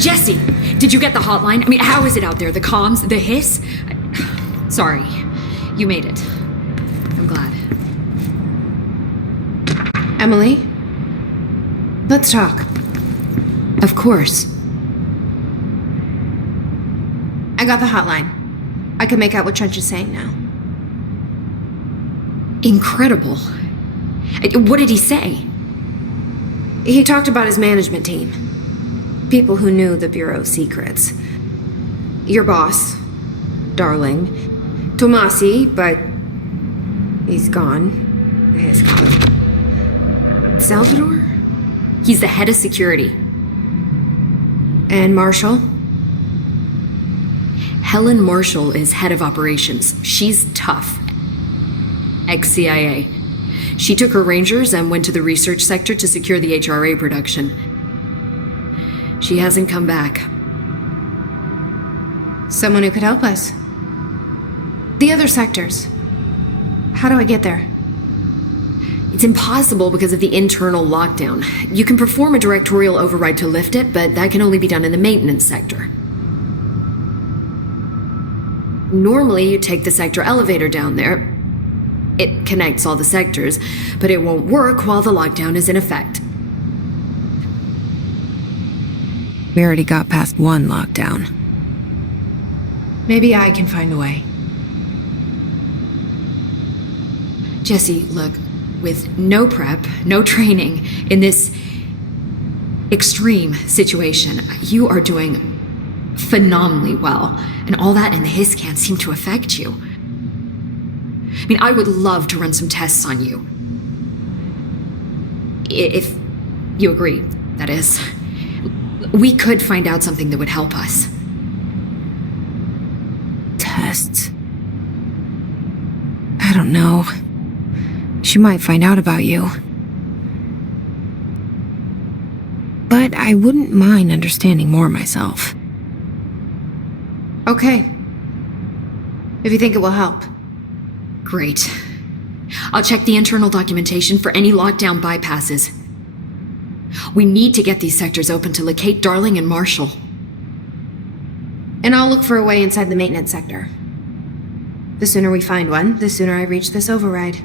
Jesse, did you get the hotline? I mean, how is it out there? The comms? The hiss? Sorry. You made it. I'm glad. Emily? Let's talk. Of course. I got the hotline. I can make out what Trench is saying now. Incredible. What did he say? He talked about his management team. People who knew the Bureau's secrets. Your boss, Darling, Tomasi, but he's gone. His Salvador? He's the head of security. And Marshall? Helen Marshall is head of operations. She's tough. Ex-CIA. She took her Rangers and went to the research sector to secure the HRA production. She hasn't come back. Someone who could help us. The other sectors. How do I get there? It's impossible because of the internal lockdown. You can perform a directorial override to lift it, but that can only be done in the maintenance sector. Normally, you take the sector elevator down there. It connects all the sectors, but it won't work while the lockdown is in effect. We already got past one lockdown. Maybe I can find a way. Jesse, look, with no prep, no training, in this extreme situation, you are doing phenomenally well. And all that in the hiss can't seem to affect you. I mean, I would love to run some tests on you. If you agree, that is. We could find out something that would help us. Tests? I don't know. She might find out about you. But I wouldn't mind understanding more myself. Okay. If you think it will help. Great. I'll check the internal documentation for any lockdown bypasses. We need to get these sectors open to locate Darling and Marshall. And I'll look for a way inside the maintenance sector. The sooner we find one, the sooner I reach this override.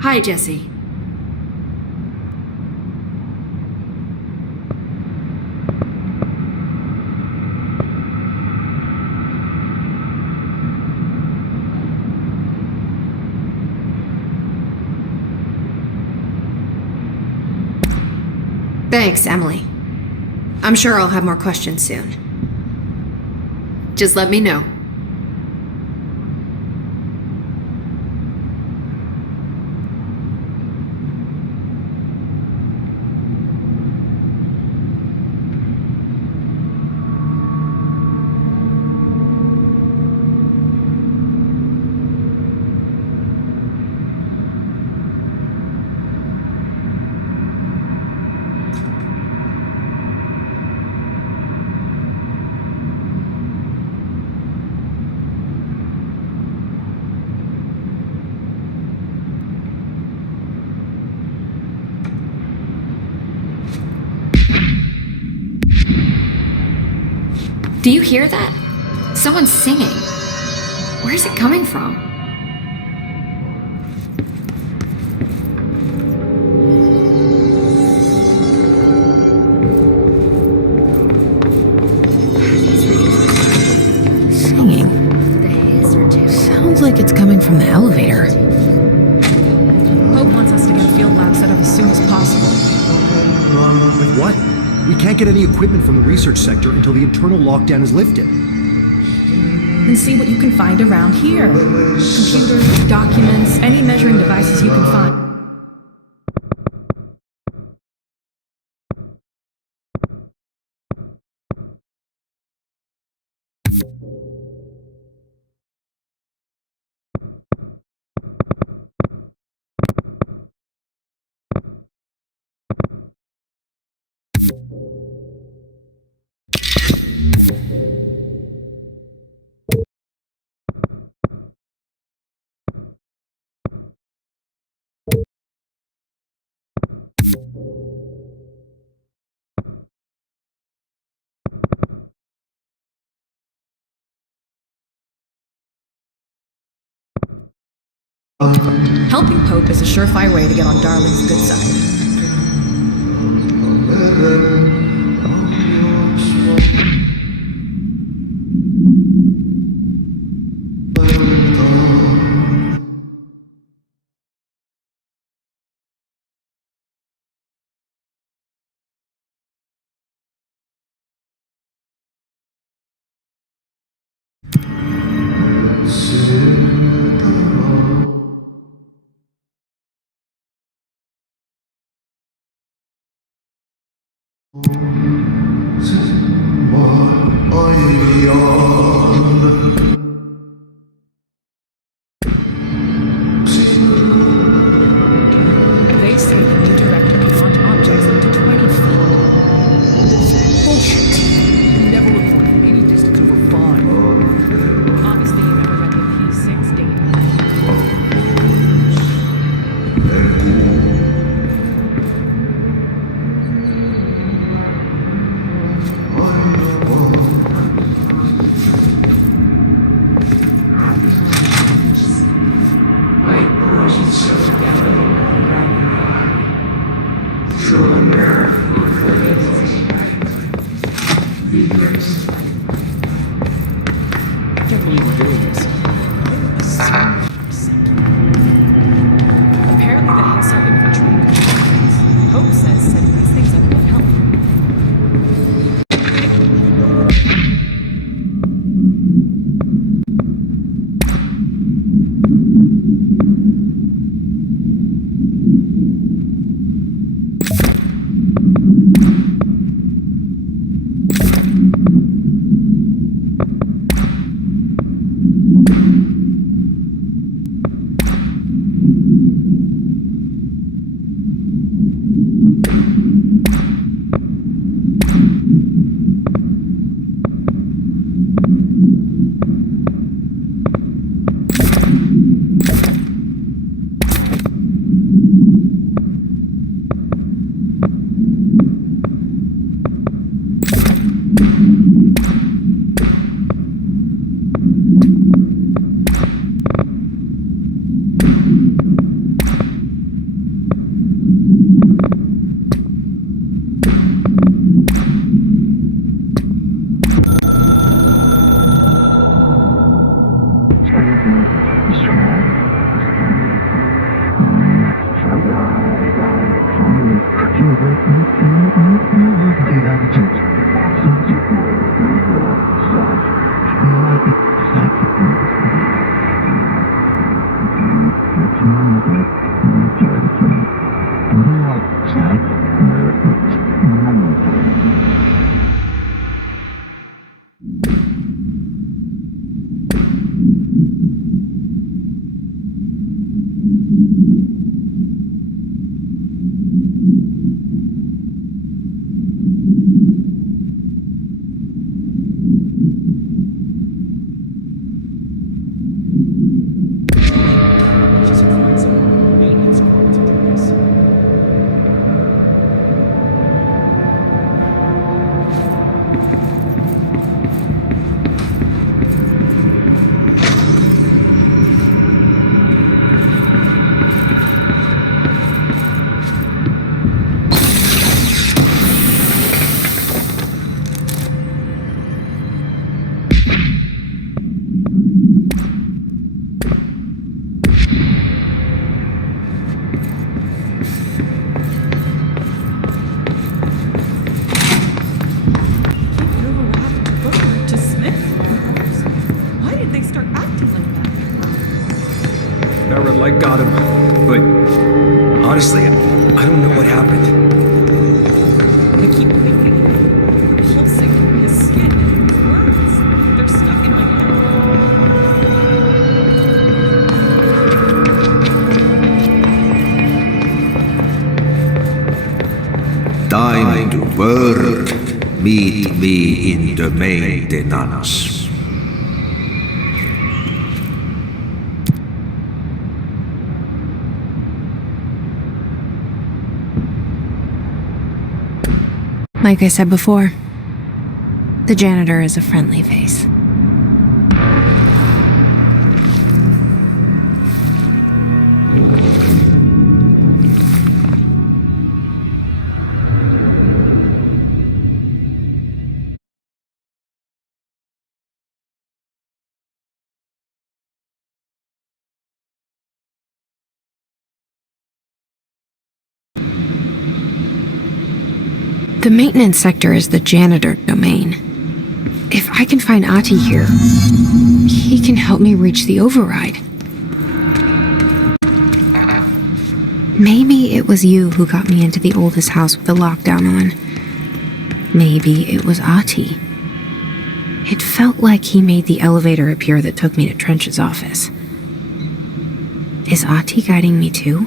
Hi, Jesse. Thanks, Emily. I'm sure I'll have more questions soon. Just let me know. Do you hear that? Someone's singing. Where's it coming from? Singing. Sounds like it's coming from the elevator. Hope wants us to get a field lab set up as soon as possible. Like what? We can't get any equipment from the research sector until the internal lockdown is lifted. And see what you can find around here. Computers, documents, any measuring devices you can find. Helping Pope is a surefire way to get on Darling's good side. They say the new director can launch objects into 20 feet. Bullshit! You never reported any distance over 5. Obviously, you never read the P6 data. I can't believe we're doing this. Apparently, the Hiss are infiltrating compartments. Pope says setting these things up will help. light got him. But honestly, I don't know what happened. I keep thinking, pulsing in his skin and his words. They're stuck in my head. Time to work. Meet me in the maintenance. Like I said before, the janitor is a friendly face. The maintenance sector is the janitor domain. If I can find Ati here, he can help me reach the override. Maybe it was you who got me into the oldest house with the lockdown on. Maybe it was Ati. It felt like he made the elevator appear that took me to Trench's office. Is Ati guiding me too?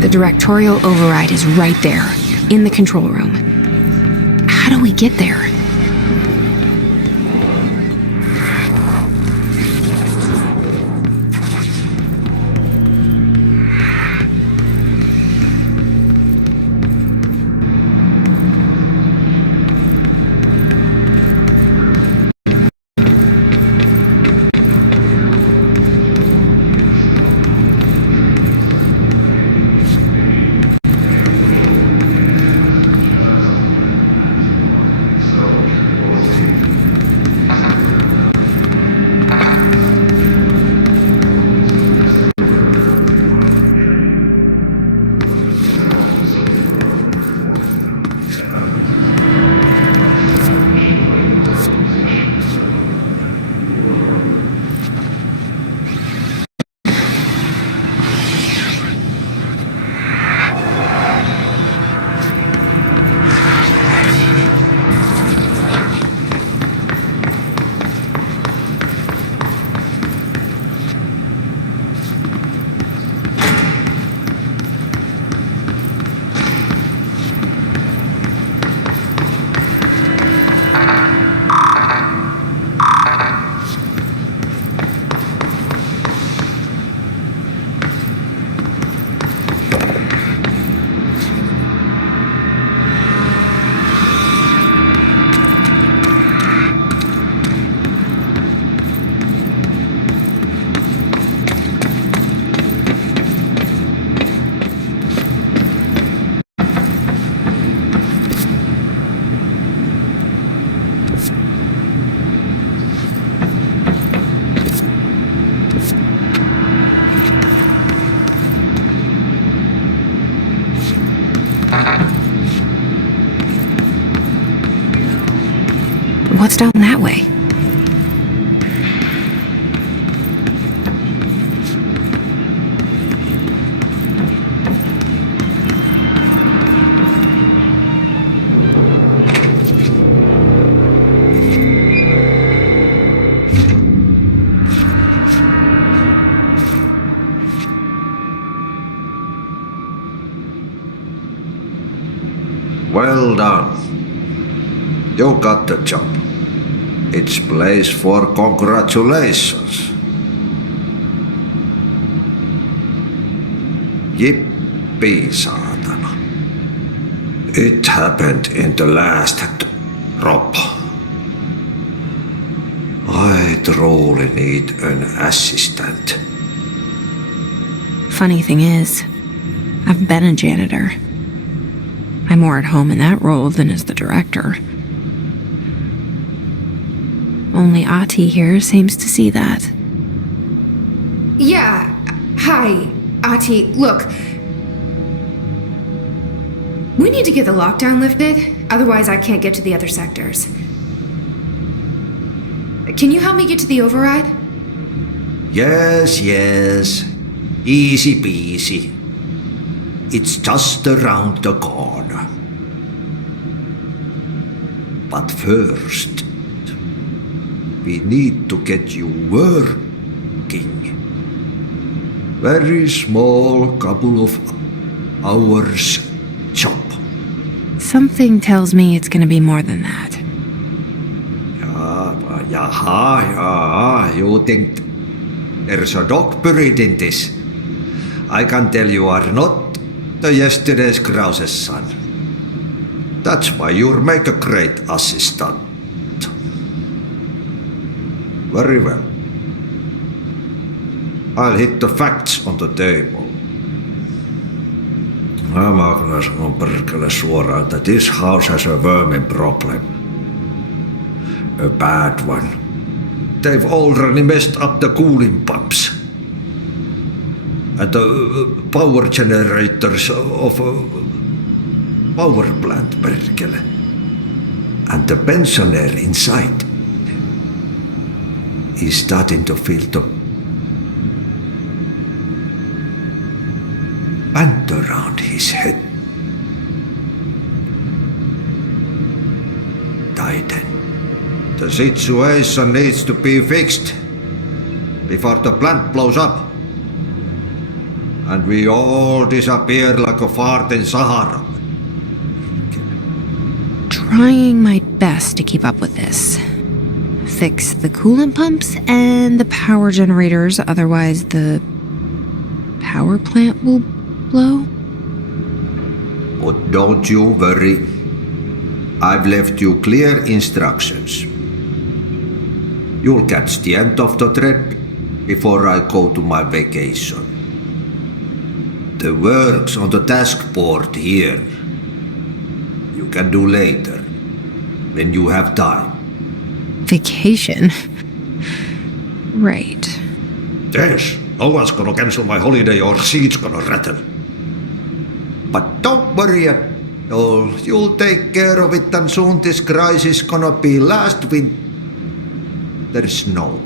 The directorial override is right there, in the control room. How do we get there? What's down that way? Well done. You got the job. It's place for congratulations. Yippee, saatana. It happened in the last drop. I truly need an assistant. Funny thing is, I've been a janitor. I'm more at home in that role than as the director. Only Ati here seems to see that. Yeah. Hi, Ati. Look. We need to get the lockdown lifted, otherwise I can't get to the other sectors. Can you help me get to the override? Yes. Easy peasy. It's just around the corner. But first, we need to get you working. Very small, couple of hours job. Something tells me it's gonna be more than that. Yeah, you think there's a dog buried in this? I can tell you are not the yesterday's Krause's son. That's why you'll make a great assistant. Very well. I'll hit the facts on the table. Mä kyllä sanon perkele suoraan, että this house has a vermin problem. A bad one. They've already messed up the cooling pumps. And the power generators of a power plant, perkele. And the pensioner inside is starting to feel the band around his head. Tighten. The situation needs to be fixed before the plant blows up. And we all disappear like a fart in Sahara. Trying my best to keep up with this. Fix the coolant pumps and the power generators, otherwise the power plant will blow. But don't you worry. I've left you clear instructions. You'll catch the end of the trip before I go to my vacation. The work's on the task board here. You can do later, when you have time. Vacation? Right. Yes, no one's gonna cancel my holiday or seat's gonna rattle. But don't worry at all. You'll take care of it and soon this crisis gonna be last winter's snow.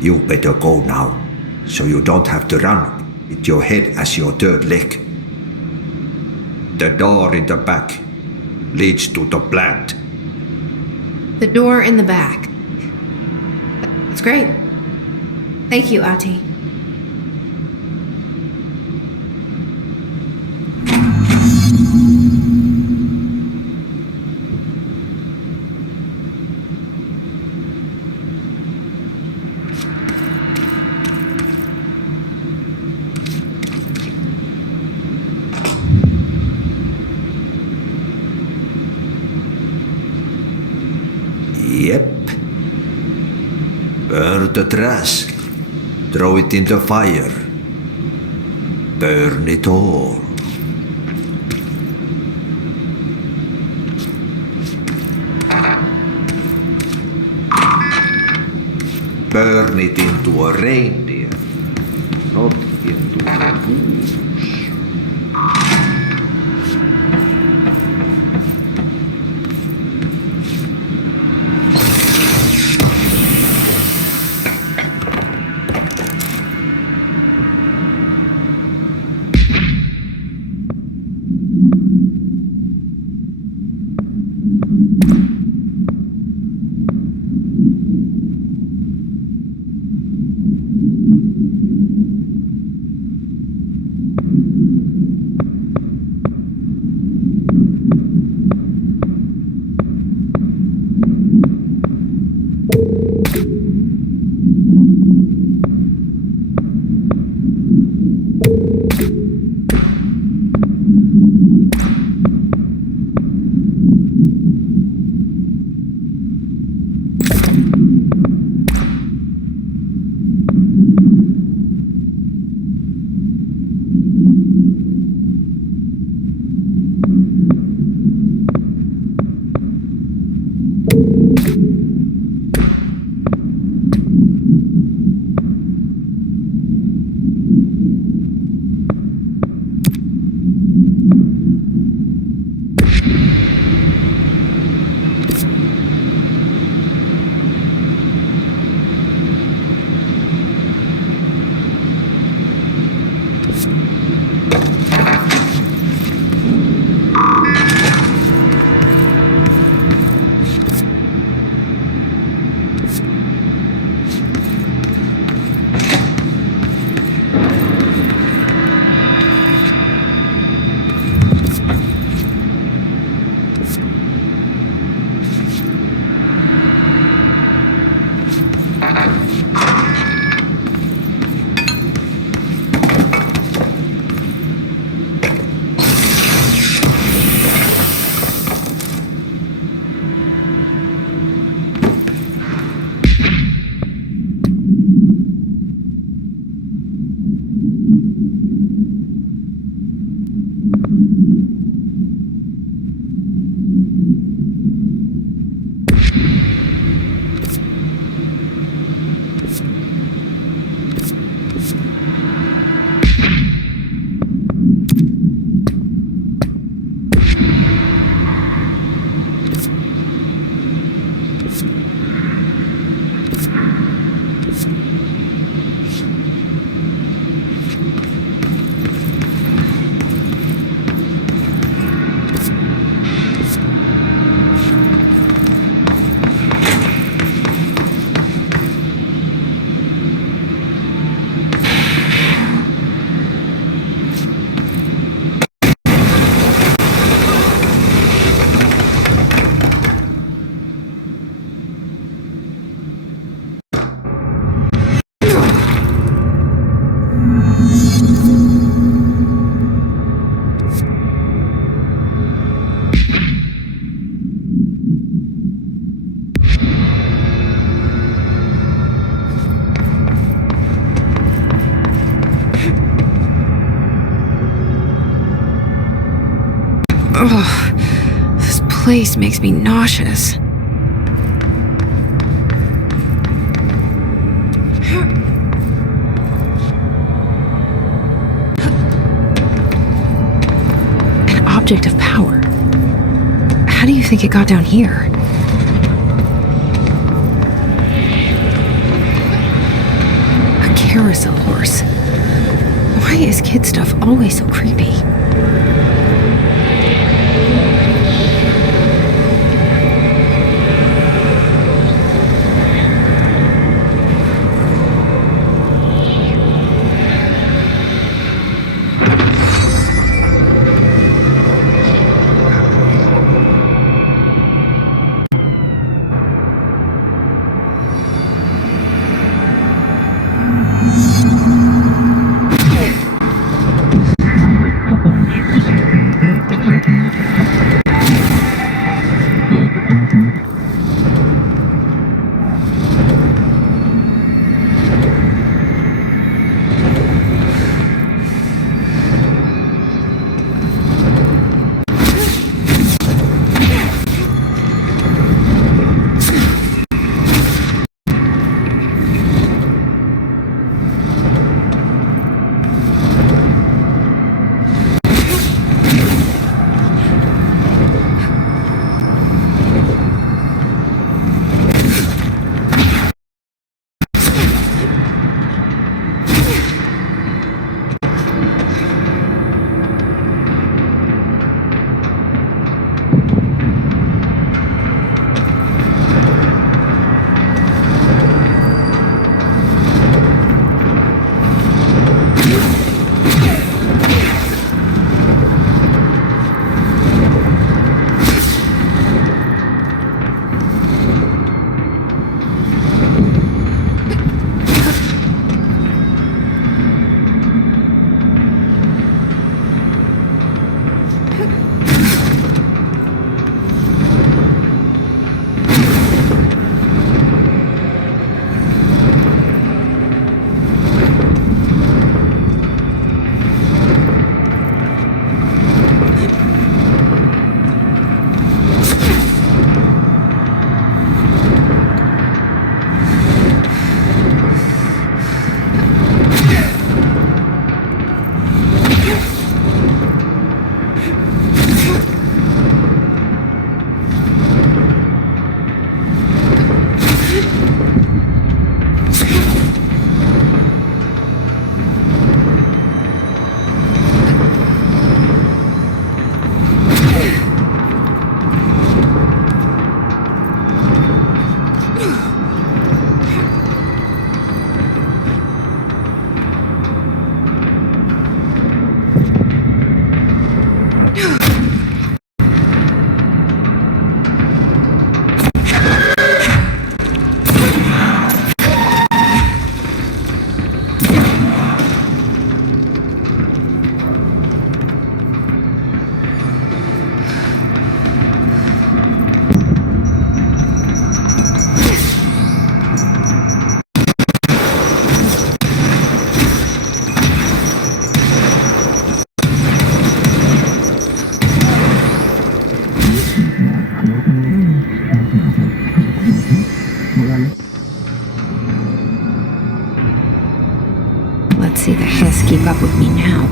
You better go now, so you don't have to run with your head as your third leg. The door in the back leads to the plant. The door in the back. That's great. Thank you, Ati. Yep. Burn the trash. Throw it in the fire. Burn it all. Burn it into a reindeer, not into a goose. Oh, this place makes me nauseous. An object of power. How do you think it got down here? A carousel horse. Why is kid stuff always so creepy? Let's see the Hiss keep up with me now.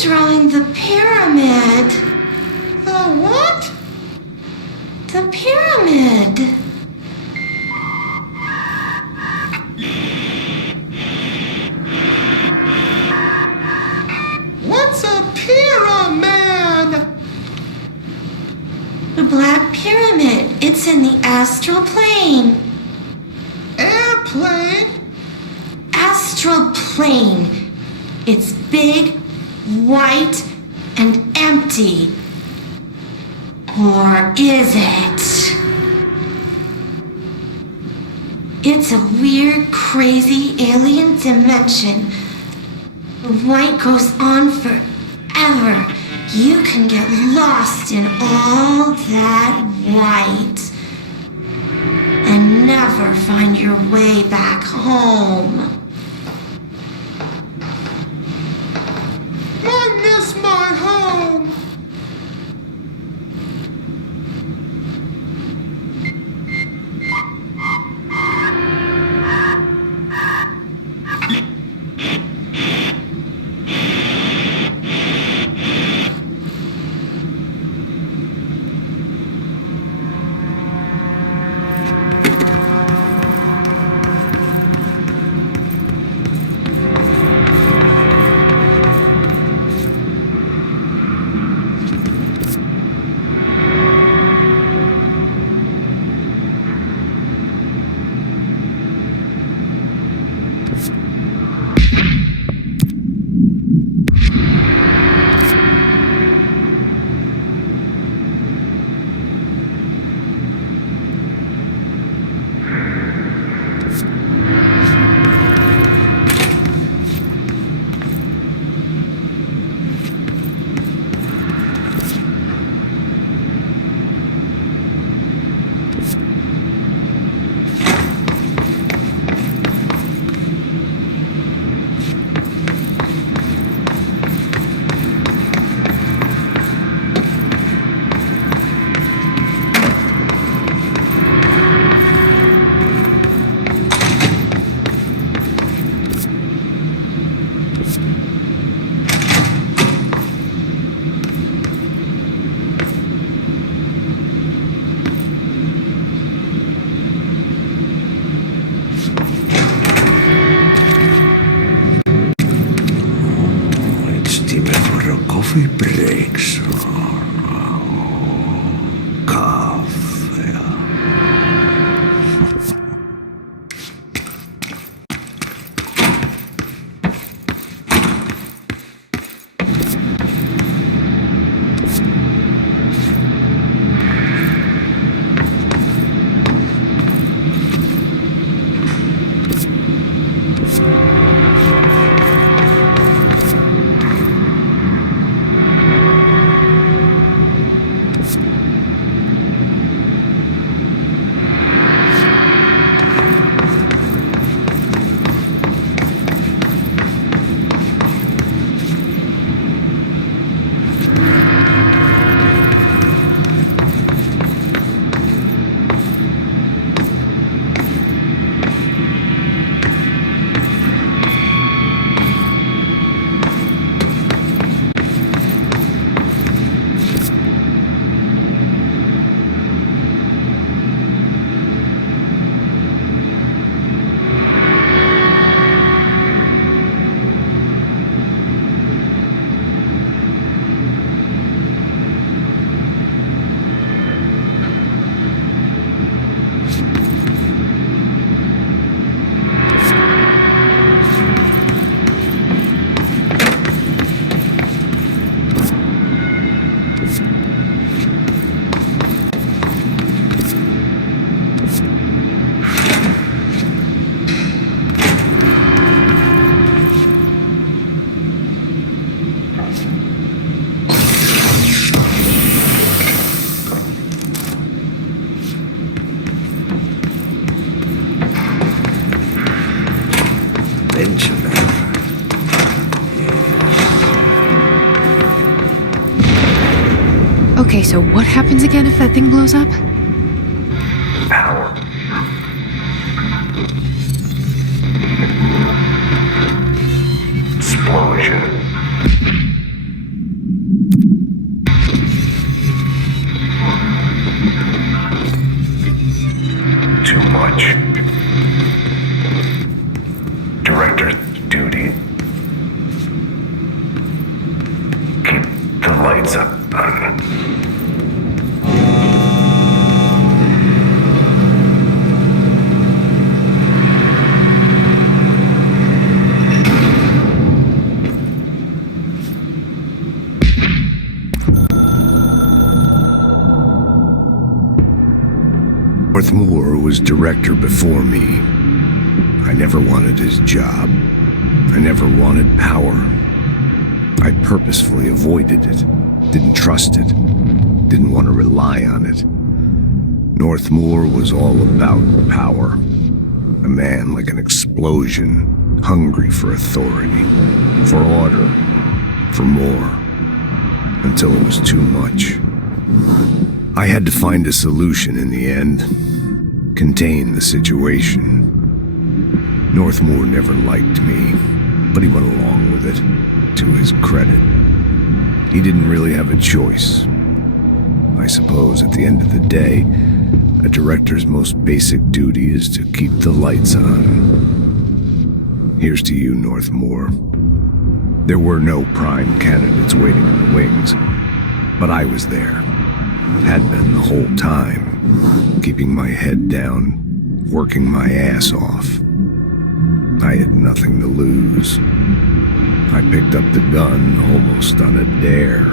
Drawing the pyramid. The what? The pyramid. What's a pyramid? The Black Pyramid. It's in the astral plane. Airplane? Astral plane. It's big, white, and empty. Or is it? It's a weird, crazy alien dimension. The white goes on forever. You can get lost in all that white and never find your way back home. I miss my home. Coffee breaks. Kaffe. Adventurer. Okay, so what happens again if that thing blows up? Power. Explosion. Too much. Director's duty. Keep the lights up. Moore was director before me. I never wanted his job. I never wanted power. I purposefully avoided it, didn't trust it, didn't want to rely on it. Northmoor was all about power. A man like an explosion, hungry for authority, for order, for more, until it was too much. I had to find a solution in the end. Contain the situation. Northmoor never liked me, but he went along with it, to his credit. He didn't really have a choice. I suppose at the end of the day, a director's most basic duty is to keep the lights on. Here's to you, Northmoor. There were no prime candidates waiting in the wings, but I was there. Had been the whole time. Keeping my head down, working my ass off. I had nothing to lose. I picked up the gun almost on a dare.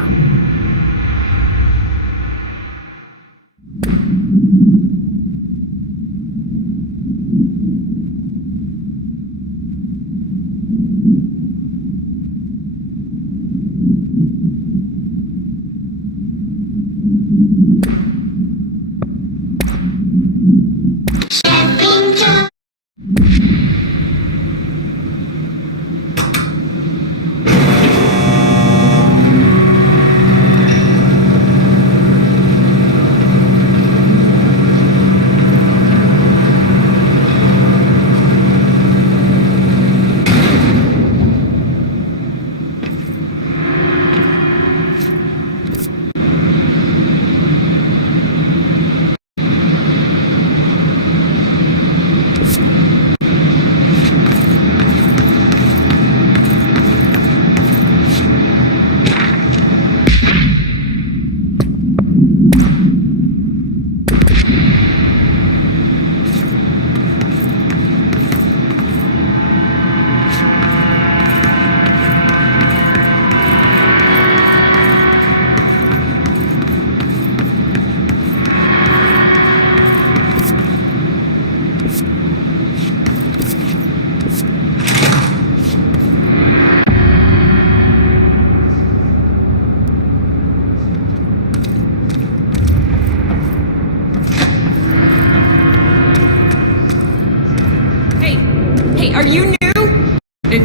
Are you new?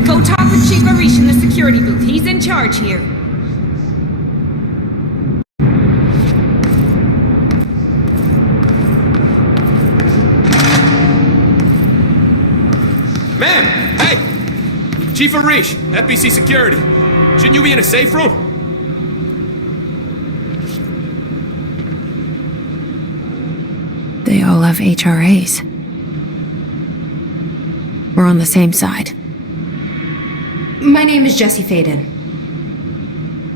Go talk with Chief Arish in the security booth. He's in charge here. Ma'am! Hey! Chief Arish, FBC Security. Shouldn't you be in a safe room? They all have HRAs. We're on the same side. My name is Jesse Faden.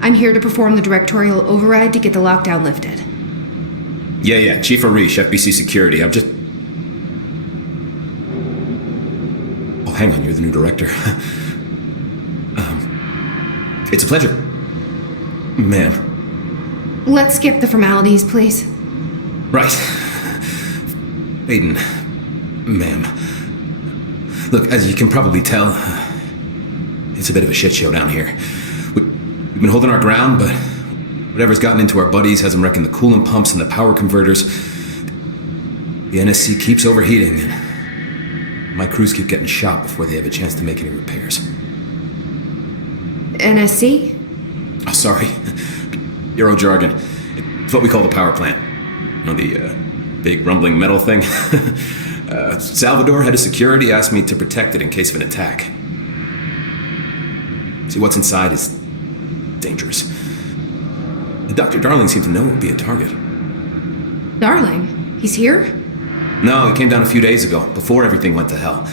I'm here to perform the directorial override to get the lockdown lifted. Yeah, Chief Arish, FBC Security. I'm just... Oh, hang on, you're the new director. It's a pleasure. Ma'am. Let's skip the formalities, please. Right. Faden. Ma'am. Look, as you can probably tell, it's a bit of a shit show down here. We've been holding our ground, but whatever's gotten into our buddies has them wrecking the coolant pumps and the power converters. The NSC keeps overheating, and My crews keep getting shot before they have a chance to make any repairs. NSC? Oh, sorry. Euro jargon. It's what we call the power plant. You know, the big rumbling metal thing? Salvador, head of security, asked me to protect it in case of an attack. See, what's inside is dangerous. Dr. Darling seemed to know it would be a target. Darling? He's here? No, he came down a few days ago, before everything went to hell.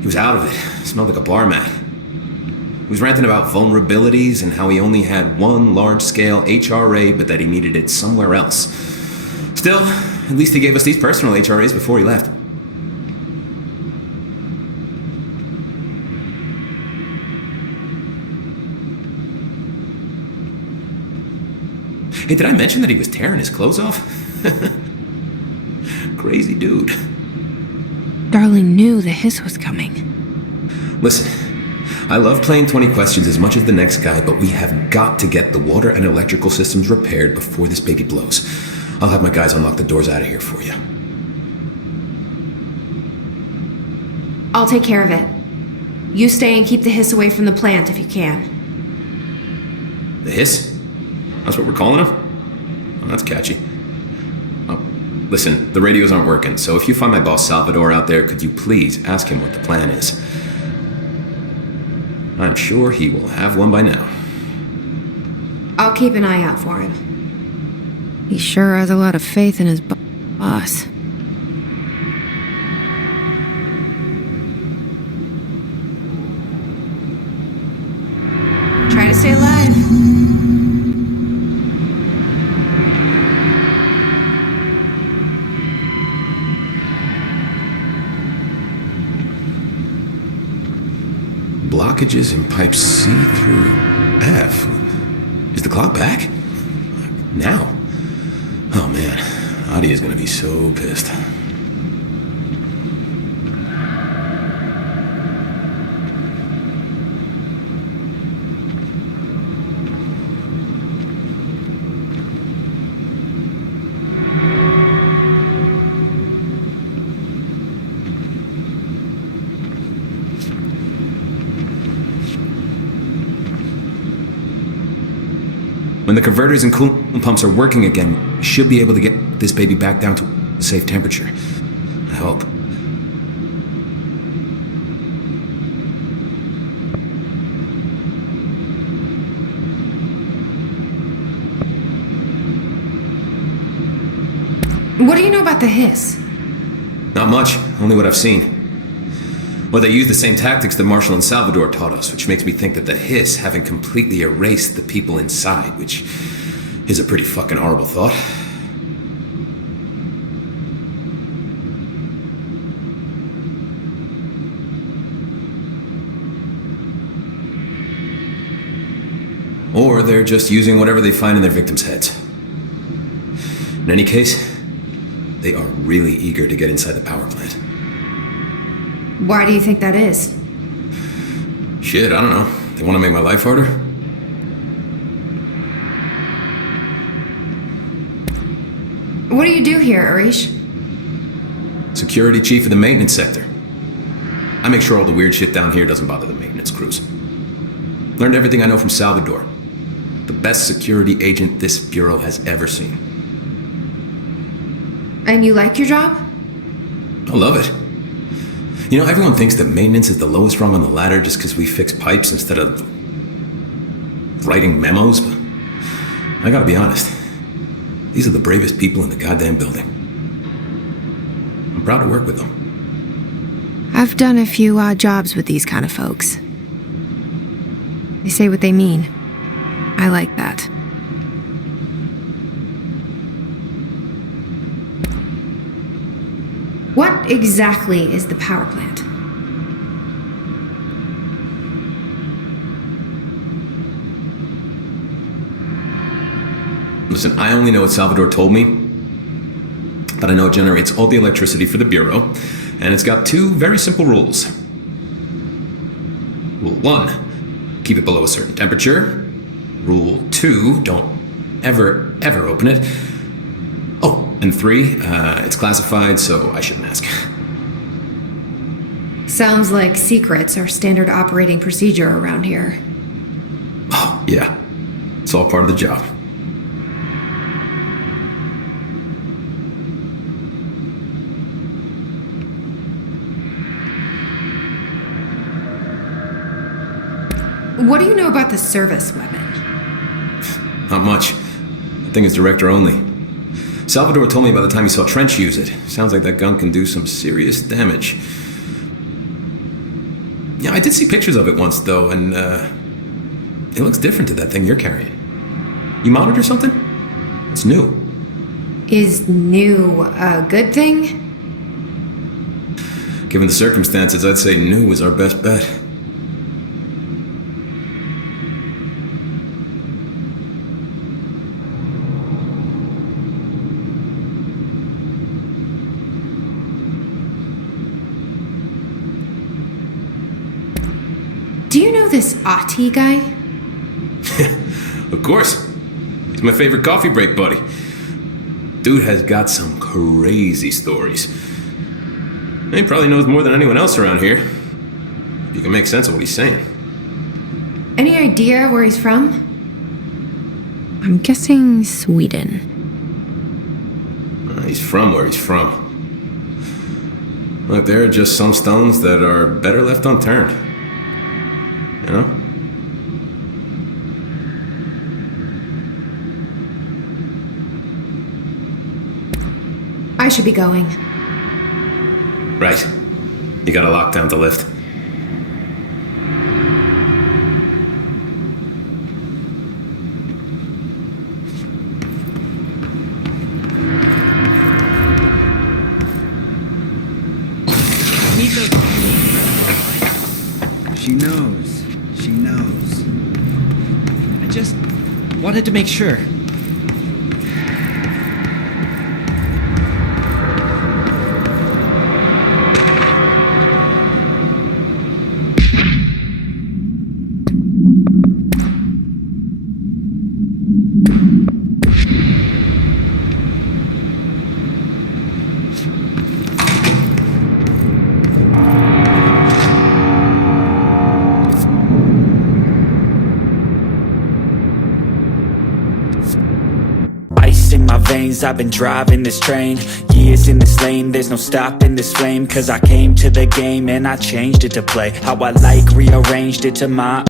He was out of it. Smelled like a bar mat. He was ranting about vulnerabilities and how he only had one large-scale HRA, but that he needed it somewhere else. Still, at least he gave us these personal HRAs before he left. Hey, did I mention that he was tearing his clothes off? Crazy dude. Darling knew the hiss was coming. Listen, I love playing 20 questions as much as the next guy, but we have got to get the water and electrical systems repaired before this baby blows. I'll have my guys unlock the doors out of here for you. I'll take care of it. You stay and keep the hiss away from the plant if you can. The hiss? That's what we're calling him? Well, that's catchy. Oh, listen, the radios aren't working, so if you find my boss Salvador out there, could you please ask him what the plan is? I'm sure he will have one by now. I'll keep an eye out for him. He sure has a lot of faith in his boss. Try to stay alive. Blockages in pipes C through F. Is the clock back? Now? Oh man, Adi is gonna be so pissed. When the converters and coolant pumps are working again, we should be able to get this baby back down to a safe temperature. I hope. What do you know about the hiss? Not much, only what I've seen. Well, they use the same tactics that Marshall and Salvador taught us, which makes me think that the hiss haven't completely erased the people inside, which is a pretty fucking horrible thought. Or they're just using whatever they find in their victims' heads. In any case, they are really eager to get inside the power plant. Why do you think that is? Shit, I don't know. They want to make my life harder? What do you do here, Arish? Security chief of the maintenance sector. I make sure all the weird shit down here doesn't bother the maintenance crews. Learned everything I know from Salvador. The best security agent this bureau has ever seen. And you like your job? I love it. You know, everyone thinks that maintenance is the lowest rung on the ladder just because we fix pipes instead of writing memos, but I gotta be honest. These are the bravest people in the goddamn building. I'm proud to work with them. I've done a few odd jobs with these kind of folks. They say what they mean. I like that. What exactly is the power plant? Listen, I only know what Salvador told me, but I know it generates all the electricity for the Bureau, and it's got two very simple rules. Rule 1, keep it below a certain temperature. Rule 2, don't ever open it. Oh, and 3, it's classified, so I shouldn't ask. Sounds like secrets are standard operating procedure around here. Oh, yeah. It's all part of the job. What do you know about the service weapon? Not much. That thing is director only. Salvador told me by the time he saw Trench use it. Sounds like that gun can do some serious damage. Yeah, I did see pictures of it once, though, and, it looks different to that thing you're carrying. You mounted or something? It's new. Is new a good thing? Given the circumstances, I'd say new is our best bet. Do you know this Ati guy? Of course. He's my favorite coffee break buddy. Dude has got some crazy stories. He probably knows more than anyone else around here. You can make sense of what he's saying. Any idea where he's from? I'm guessing Sweden. He's from where he's from. Look, there are just some stones that are better left unturned. You know? I should be going. Right. You gotta lock down the lift. She knows. She knows. I just wanted to make sure. In my veins, I've been driving this train. Years in this lane, there's no stopping this flame. Cause I came to the game and I changed it to play how I like, rearranged it to my